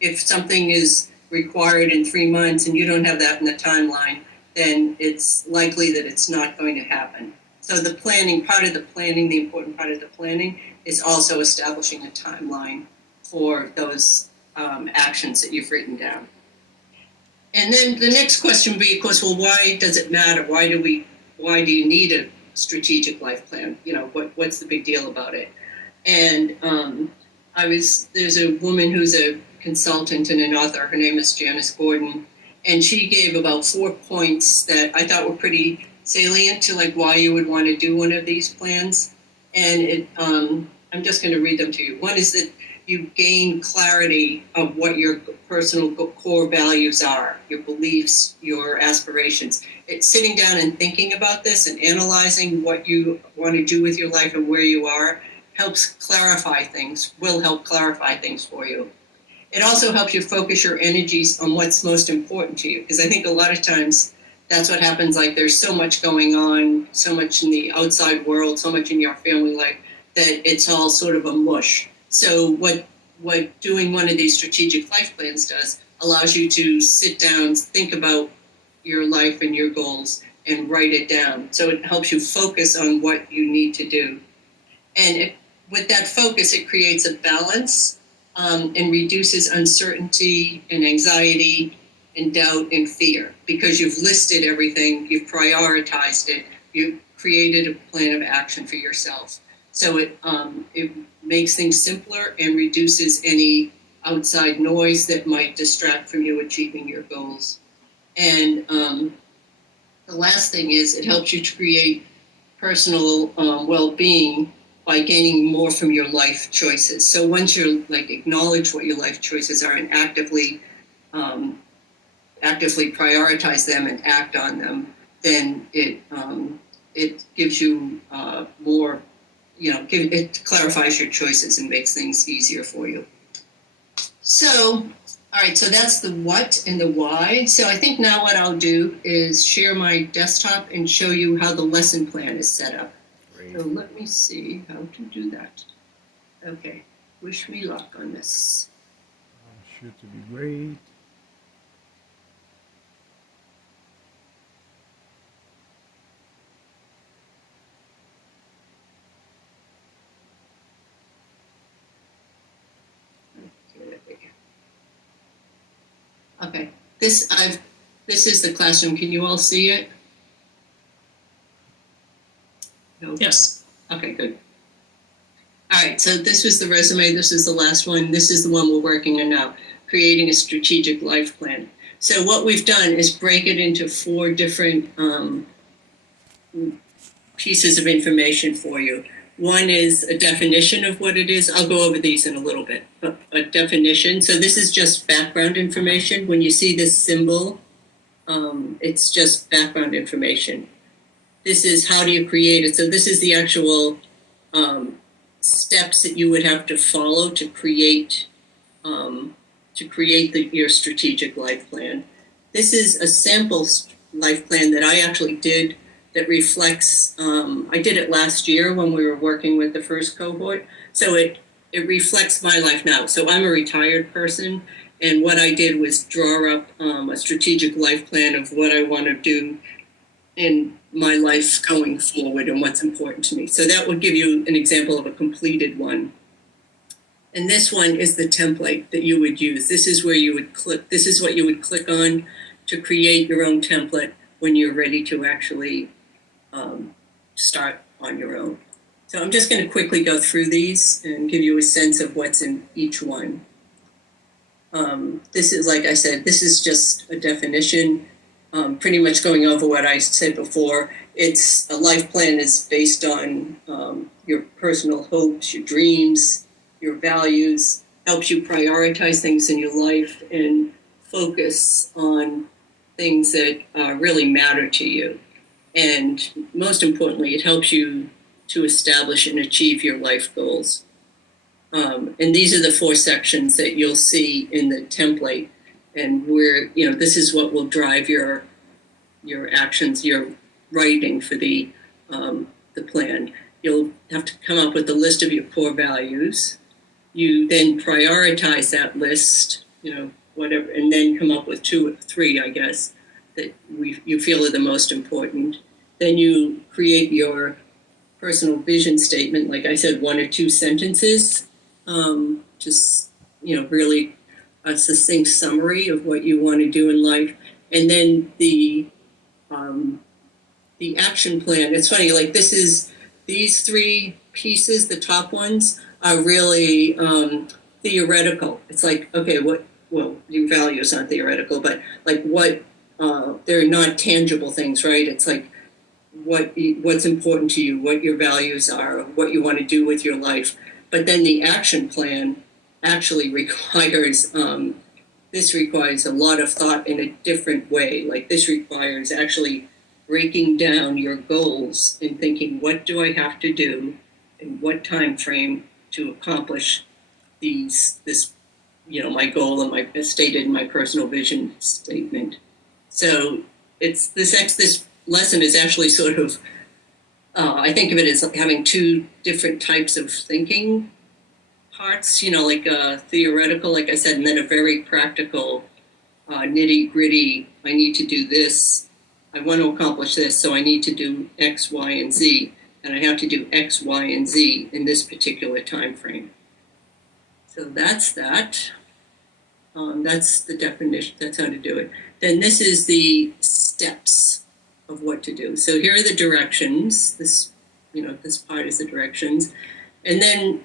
if something is required in 3 months and you don't have that in the timeline, then it's likely that it's not going to happen. So the planning, the important part of the planning is also establishing a timeline for those actions that you've written down. And then the next question would be, of course, well, why does it matter? Why do you need a strategic life plan? You know, what's the big deal about it? And there's a woman who's a consultant and an author. Her name is Janice Gordon, and she gave about 4 points that I thought were pretty salient to like why you would want to do one of these plans. And I'm just going to read them to you. One is that you gain clarity of what your personal core values are, your beliefs, your aspirations. It's sitting down and thinking about this and analyzing what you want to do with your life and where you are will help clarify things for you. It also helps you focus your energies on what's most important to you, because I think a lot of times that's what happens. Like there's so much going on, so much in the outside world, so much in your family life that it's all sort of a mush. So what doing one of these strategic life plans does allows you to sit down, think about your life and your goals and write it down. So it helps you focus on what you need to do. And with that focus, it creates a balance and reduces uncertainty and anxiety and doubt and fear, because you've listed everything, you've prioritized it, you've created a plan of action for yourself. So it makes things simpler and reduces any outside noise that might distract from you achieving your goals. And the last thing is it helps you to create personal well-being by gaining more from your life choices. So once you acknowledge what your life choices are and actively prioritize them and act on them, then it gives you more. It clarifies your choices and makes things easier for you. So, all right, so that's the what and the why. So I think now what I'll do is share my desktop and show you how the lesson plan is set up. Great. So let me see how to do that. Okay, wish me luck on this. Sure to be great. Okay, this is the classroom. Can you all see it? No. Yes. Okay, good. All right, so this was the resume. This is the last one. This is the one we're working on now, creating a strategic life plan. So what we've done is break it into 4 different pieces of information for you. One is a definition of what it is. I'll go over these in a little bit. A definition. So this is just background information. When you see this symbol, it's just background information. This is how do you create it. So this is the actual steps that you would have to follow to create your strategic life plan. This is a sample life plan that I actually did that reflects, I did it last year when we were working with the first cohort. So it reflects my life now. So I'm a retired person, and what I did was draw up a strategic life plan of what I want to do in my life going forward and what's important to me. So that would give you an example of a completed one. And this one is the template that you would use. This is where you would click, this is what you would click on to create your own template when you're ready to actually start on your own. So I'm just going to quickly go through these and give you a sense of what's in each one. This is, like I said, this is just a definition, pretty much going over what I said before. It's a life plan is based on your personal hopes, your dreams, your values, helps you prioritize things in your life and focus on things that really matter to you. And most importantly, it helps you to establish and achieve your life goals. And these are the 4 sections that you'll see in the template, and where, this is what will drive your actions, your writing for the plan. You'll have to come up with a list of your core values. You then prioritize that list, whatever, and then come up with 2 or 3, I guess, that you feel are the most important. Then you create your personal vision statement, like I said, 1 or 2 sentences, just, really a succinct summary of what you want to do in life. And then the action plan, it's funny, like these 3 pieces, the top ones, are really theoretical. It's like, okay, your values aren't theoretical, but like they're not tangible things, right? It's like what's important to you, what your values are, what you want to do with your life. But then the action plan actually requires, this requires a lot of thought in a different way. Like this requires actually breaking down your goals and thinking, what do I have to do in what time frame to accomplish my goal and stated in my personal vision statement. So this lesson is actually sort of, I think of it as having 2 different types of thinking parts, like theoretical, like I said, and then a very practical, nitty gritty, I need to do this, I want to accomplish this, so I need to do X, Y, and Z, and I have to do X, Y, and Z in this particular time frame. So that's that. That's the definition, that's how to do it. Then this is the steps of what to do. So here are the directions. This part is the directions. And then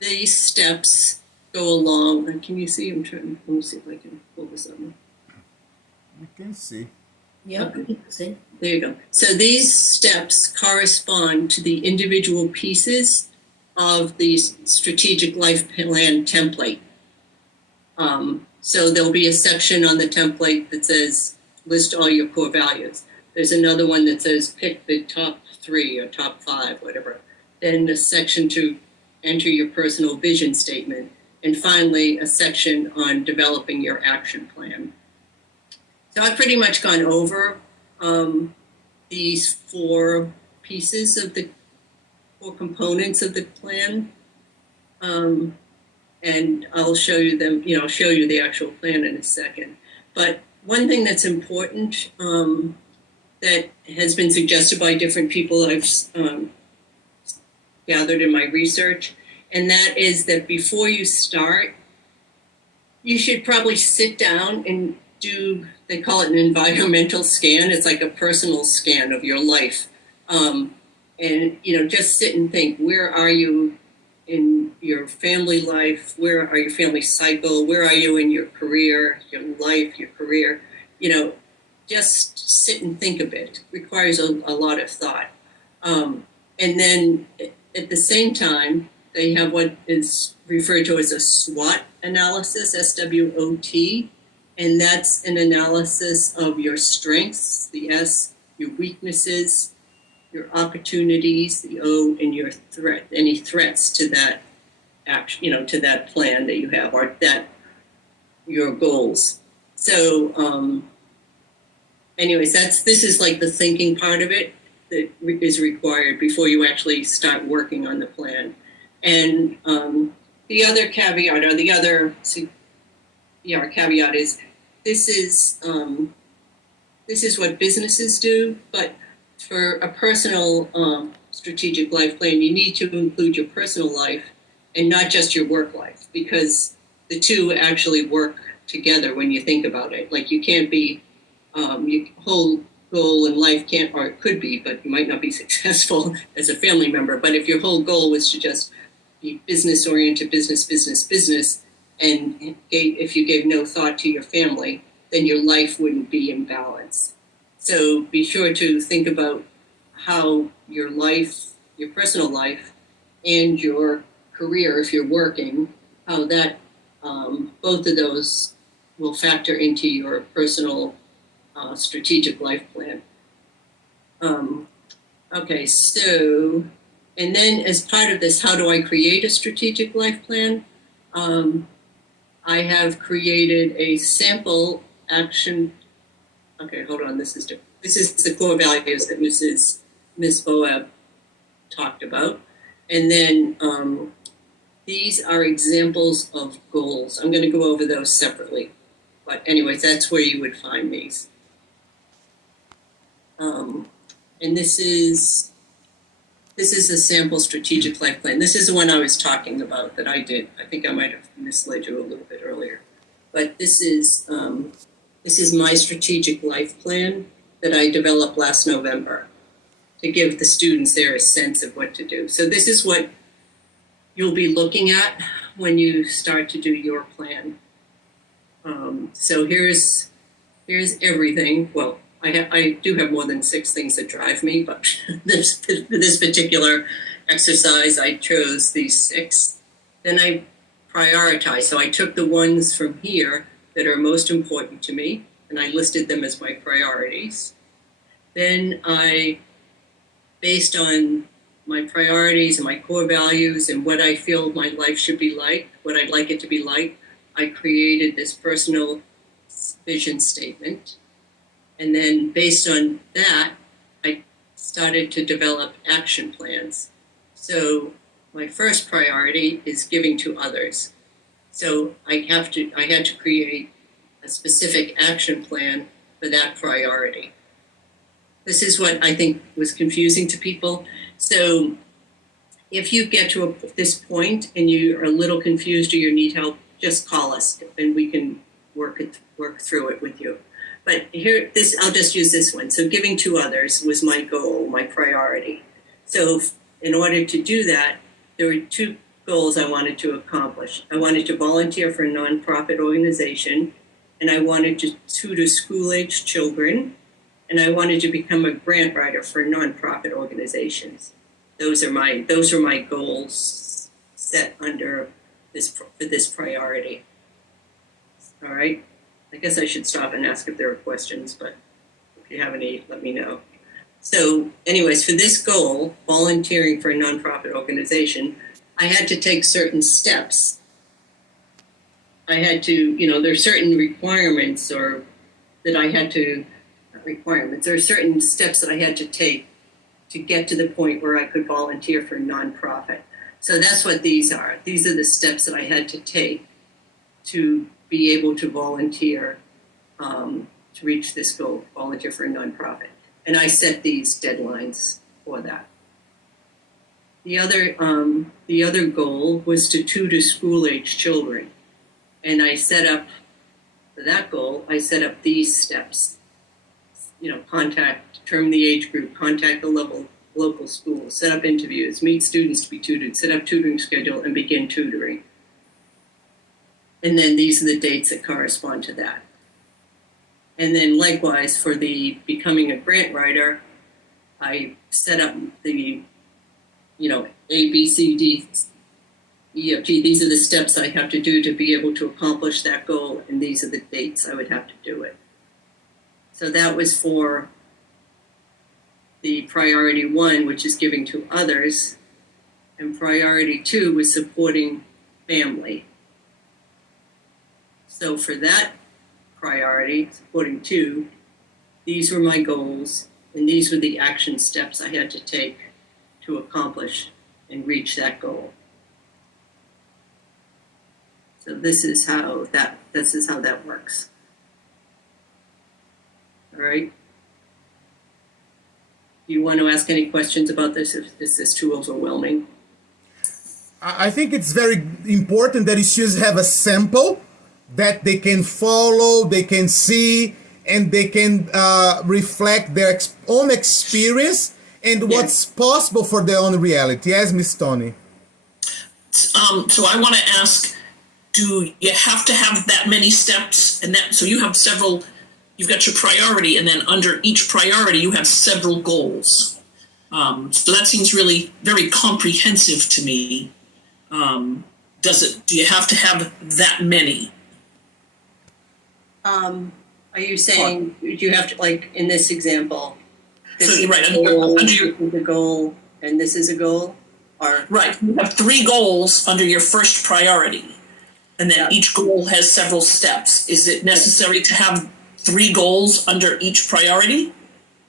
these steps go along. Can you see? Let me see if I can pull this up. You can see. Yep. See? There you go. So these steps correspond to the individual pieces of the strategic life plan template. So there'll be a section on the template that says list all your core values. There's another one that says pick the top 3 or top 5, whatever. Then a section to enter your personal vision statement. And finally, a section on developing your action plan. So I've pretty much gone over these 4 pieces of the 4 components of the plan. And I'll show you them, I'll show you the actual plan in a second. But one thing that's important that has been suggested by different people I've gathered in my research, and that is that before you start, you should probably sit down and do, they call it an environmental scan. It's like a personal scan of your life. And, just sit and think, where are you in your family life? Where are your family cycle? Where are you in your career, your life, your career? Just sit and think a bit. It requires a lot of thought. And then at the same time, they have what is referred to as a SWOT analysis, SWOT, and that's an analysis of your strengths, the S, your weaknesses, your opportunities, the O, and your any threats to that action, to that plan that you have, or that your goals. So, anyways, this is like the thinking part of it that is required before you actually start working on the plan. And the other caveat, or the other caveat is this is what businesses do, but for a personal strategic life plan, you need to include your personal life and not just your work life, because the 2 actually work together when you think about it. Like you can't be, your whole goal in life can't, or it could be, but you might not be successful as a family member. But if your whole goal was to just be business oriented, business, and if you gave no thought to your family, then your life wouldn't be in balance. So be sure to think about how your life, your personal life, and your career, if you're working, how that both of those will factor into your personal strategic life plan. Okay, so, and then as part of this, how do I create a strategic life plan? I have created a sample action. Okay, hold on, this is the core values that Ms. Boab talked about. And then These are examples of goals. I'm going to go over those separately. But anyways, that's where you would find these. And this is a sample strategic life plan. This is the one I was talking about that I did. I think I might have misled you a little bit earlier. But this is my strategic life plan that I developed last November to give the students there a sense of what to do. So this is what you'll be looking at when you start to do your plan. So here's everything. Well, I do have more than 6 things that drive me, but this particular exercise, I chose these 6. Then I prioritized. So I took the ones from here that are most important to me, and I listed them as my priorities. Then I, based on my priorities and my core values and what I feel my life should be like, what I'd like it to be like, I created this personal vision statement. And then based on that, I started to develop action plans. So my first priority is giving to others. So I had to create a specific action plan for that priority. This is what I think was confusing to people. So if you get to this point and you are a little confused or you need help, just call us and we can work through it with you. But here, I'll just use this one. So giving to others was my goal, my priority. So in order to do that, there were 2 goals I wanted to accomplish. I wanted to volunteer for a nonprofit organization, and I wanted to tutor school-aged children, and I wanted to become a grant writer for nonprofit organizations. Those are my goals set under this priority. All right. I guess I should stop and ask if there are questions, but if you have any, let me know. So anyways, for this goal, volunteering for a nonprofit organization, I had to take certain steps. I had to, there's certain requirements there are certain steps that I had to take to get to the point where I could volunteer for a nonprofit. So that's what these are. These are the steps that I had to take to be able to volunteer, to reach this goal, volunteer for a nonprofit. And I set these deadlines for that. The other goal was to tutor school-age children. And I set up, for that goal, I set up these steps. Determine the age group, contact the local school, set up interviews, meet students to be tutored, set up tutoring schedule, and begin tutoring. And then these are the dates that correspond to that. And then likewise for the becoming a grant writer, I set up the, A, B, C, D, E, F, G. These are the steps I have to do to be able to accomplish that goal, and these are the dates I would have to do it. So that was for the priority 1, which is giving to others, and priority 2 was supporting family. So for that priority, supporting 2, these were my goals, and these were the action steps I had to take to accomplish and reach that goal. So this is how that works. All right. Do you want to ask any questions about this? Is this too overwhelming? I think it's very important that students have a sample that they can follow, they can see, and they can reflect their own experience and what's possible for their own reality. Yes, Miss Tony. So I want to ask, do you have to have that many steps? And that, so you have several, you've got your priority, and then under each priority, you have several goals. So that seems really very comprehensive to me. Do you have to have that many? Are you saying, do you have to, like in this example, this So, is right, a goal, and this is a goal? Or right, you have 3 goals under your first priority, and then each goal has several steps. Is it necessary to have 3 goals under each priority?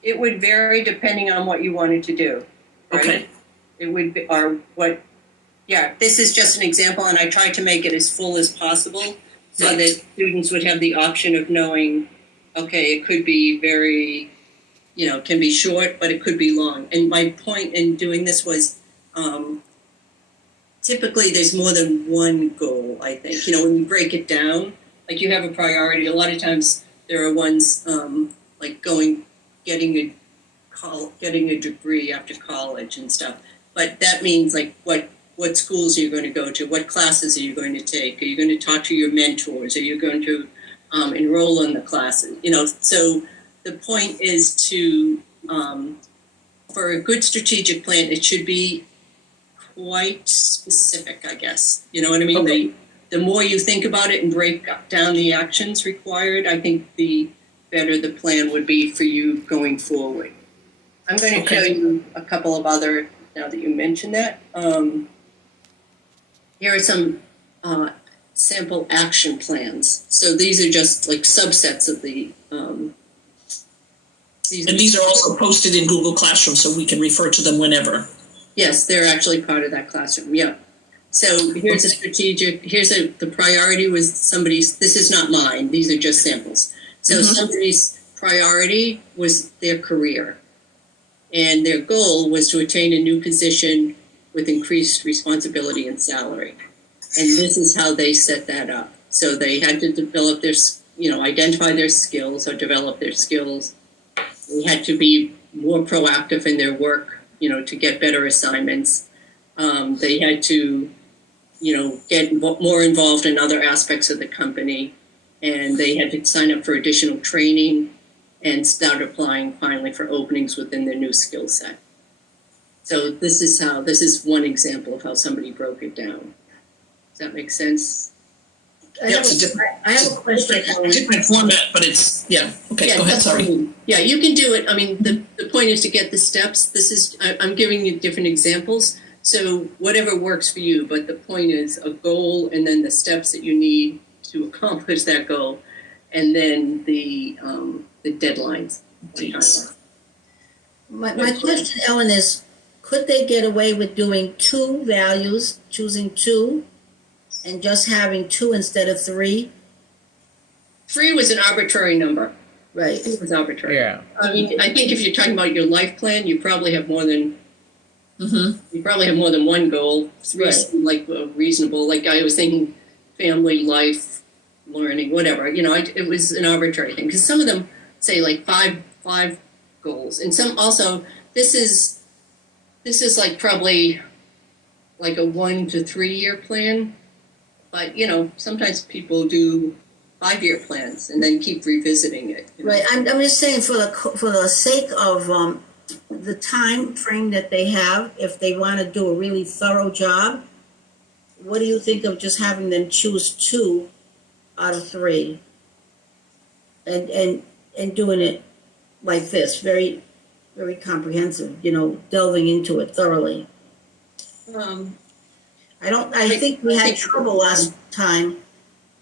It would vary depending on what you wanted to do. Right? Okay. It would be, or what Yeah, this is just an example, and I tried to make it as full as possible so Right. that students would have the option of knowing, okay, it could be very, can be short, but it could be long. And my point in doing this was typically there's more than one goal, I think. When you break it down, like you have a priority, a lot of times there are ones like getting a degree after college and stuff. But that means like what schools are you going to go to? What classes are you going to take? Are you going to talk to your mentors? Are you going to enroll in the classes? So the point is to, for a good strategic plan, it should be quite specific, I guess. You know what I mean? Okay. The more you think about it and break down the actions required, I think the better the plan would be for you going forward. I'm going to show you a couple of other, now that you mentioned that. Here are some sample action plans. So these are just like subsets of the. And these are also posted in Google Classroom, so we can refer to them whenever. Yes, they're actually part of that classroom. Yeah. So here's a strategic. The priority was somebody's. This is not mine. These are just samples. So somebody's priority was their career, and their goal was to attain a new position with increased responsibility and salary. And this is how they set that up. So they had to develop identify their skills or develop their skills. They had to be more proactive in their work, to get better assignments. They had to, get more involved in other aspects of the company. And they had to sign up for additional training and start applying finally for openings within their new skill set. So this is one example of how somebody broke it down. Does that make sense? I have a question. Different format, but it's, okay, go ahead, sorry. Yeah, you can do it. I mean, the point is to get the steps. I'm giving you different examples. So whatever works for you, but the point is a goal and then the steps that you need to accomplish that goal, and then the deadlines. My question, Ellen, is could they get away with doing 2 values, choosing 2, and just having 2 instead of 3? 3 was an arbitrary number. Right. It was arbitrary. Yeah. I mean, I think if you're talking about your life plan, you probably have more than one goal. 3 Right. seemed like reasonable. Like I was thinking, family, life, learning, whatever. It was an arbitrary thing because some of them say like five goals, and some also this is like probably like a 1 to 3 year plan, but sometimes people do 5-year plans and then keep revisiting it. Right. I'm just saying for the sake of the time frame that they have, if they want to do a really thorough job, what do you think of just having them choose 2 out of 3 and doing it like this, very, very comprehensive, delving into it thoroughly? I think we had trouble last time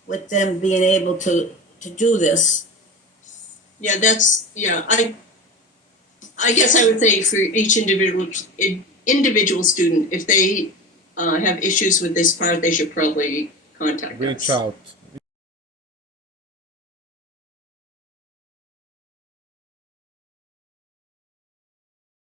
with them being able to do this. Yeah, I guess I would say for each individual student, if they have issues with this part, they should probably contact us. Reach out.